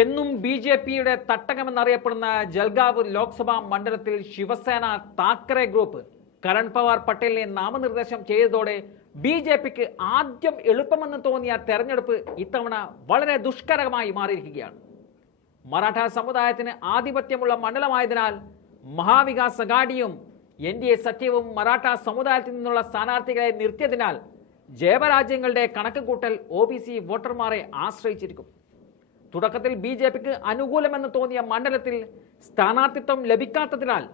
എന്നും B J പിയുടെ തട്ടകമെന്നറിയപ്പെടുന്ന ജൽഗാവ് ലോക്സഭാ മണ്ഡലത്തിൽ ശിവസേന താക്കറെ ഗ്രൂപ്പ് കരൺ പവാർ പട്ടേലിനെ നാമനിർദ്ദേശം ചെയ്തതോടെ ബി ജെ പിക്ക് ആദ്യം എളുപ്പമെന്ന് തോന്നിയ തെരഞ്ഞെടുപ്പ് ഇത്തവണ വളരെ ദുഷ്കരമായി മാറിയിരിക്കുകയാണ്. മറാഠ സമുദായത്തിന് ആധിപത്യമുള്ള മണ്ഡലമായതിനാൽ മഹാവികാസ് അഘാഡിയും എൻ ഡി എ സഖ്യവും മറാഠ സമുദായത്തിൽ നിന്നുള്ള സ്ഥാനാർത്ഥികളെ നിർത്തിയതിനാൽ ജൈവരാജ്യങ്ങളുടെ കണക്ക് കൂട്ടൽ ഒ ബി സി വോട്ടർമാരെ ആശ്രയിച്ചിരിക്കും. തുടക്കത്തിൽ ബി ജെ പിക്ക് അനുകൂലമെന്ന് തോന്നിയ മണ്ഡലത്തിൽ സ്ഥാനാർത്ഥിത്വം ലഭിക്കാത്തതിനാൽ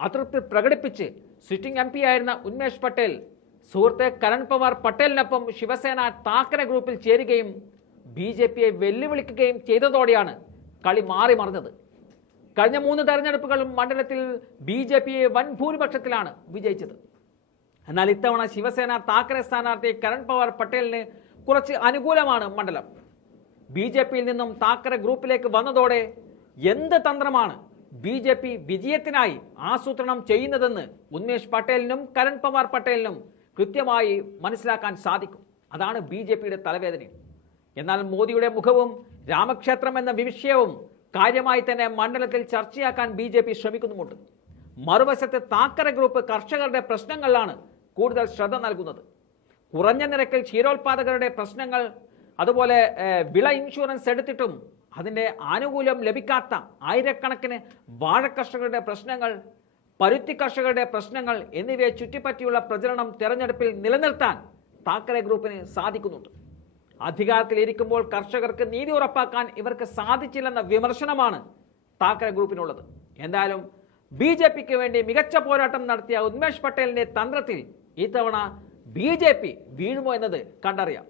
അതൃപ്തി പ്രകടിപ്പിച്ച് സിറ്റിംഗ് എം പി ആയിരുന്ന ഉന്മേഷ് പട്ടേൽ സുഹൃത്ത് കരൺ പവാർ പട്ടേലിനൊപ്പം ശിവസേന താക്കറെ ഗ്രൂപ്പിൽ ചേരുകയും ബി ജെ പിയെ വെല്ലുവിളിക്കുകയും ചെയ്തതോടെയാണ് കളി മാറി മറിഞ്ഞത്. കഴിഞ്ഞ മൂന്ന് തെരഞ്ഞെടുപ്പുകളും മണ്ഡലത്തിൽ ബി ജെ പിയെ വൻ ഭൂരിപക്ഷത്തിലാണ് വിജയിച്ചത്. എന്നാൽ ഇത്തവണ ശിവസേന താക്കറെ സ്ഥാനാർത്ഥി കരൺ പവാർ പട്ടേലിന് കുറച്ച് അനുകൂലമാണ് മണ്ഡലം. ബി ജെ പിയിൽ നിന്നും താക്കറെ ഗ്രൂപ്പിലേക്ക് വന്നതോടെ എന്ത് തന്ത്രമാണ് ബി ജെ പി വിജയത്തിനായി ആസൂത്രണം ചെയ്യുന്നതെന്ന് ഉന്മേഷ് പട്ടേലിനും കരൺ പവാർ പട്ടേലിനും കൃത്യമായി മനസ്സിലാക്കാൻ സാധിക്കും. അതാണ് ബി ജെ പിയുടെ തലവേദനയും എന്നാൽ മോദിയുടെ മുഖവും രാമക്ഷേത്രം എന്ന വിഷയവും കാര്യമായി തന്നെ മണ്ഡലത്തിൽ ചർച്ചയാക്കാൻ ബി ജെ പി ശ്രമിക്കുന്നുമുണ്ട്. മറുവശത്ത് താക്കറെ ഗ്രൂപ്പ് കർഷകരുടെ പ്രശ്നങ്ങളിലാണ് കൂടുതൽ ശ്രദ്ധ നൽകുന്നത്. കുറഞ്ഞ നിരക്കിൽ ക്ഷീരോത്പാദകരുടെ പ്രശ്നങ്ങൾ അതുപോലെ വിള ഇൻഷുറൻസ് എടുത്തിട്ടും അതിന്റെ ആനുകൂല്യം ലഭിക്കാത്ത ആയിരക്കണക്കിന് വാഴ കർഷകരുടെ പ്രശ്നങ്ങൾ പരുത്തി കർഷകരുടെ പ്രശ്നങ്ങൾ എന്നിവയെ ചുറ്റിപ്പറ്റിയുള്ള പ്രചരണം തെരഞ്ഞെടുപ്പിൽ നിലനിർത്താൻ താക്കറെ ഗ്രൂപ്പിന് സാധിക്കുന്നുണ്ട്. അധികാരത്തിലിരിക്കുമ്പോൾ കർഷകർക്ക് നീതി ഉറപ്പാക്കാൻ ഇവർക്ക് സാധിച്ചില്ലെന്ന വിമർശനമാണ് താക്കറെ ഗ്രൂപ്പിനുള്ളത്. എന്തായാലും ബി ജെ പിക്ക് വേണ്ടി മികച്ച പോരാട്ടം നടത്തിയ ഉന്മേഷ് പട്ടേലിന്റെ തന്ത്രത്തിൽ ഇത്തവണ ബി ജെ പി വീഴുമോ എന്നത് കണ്ടറിയാം.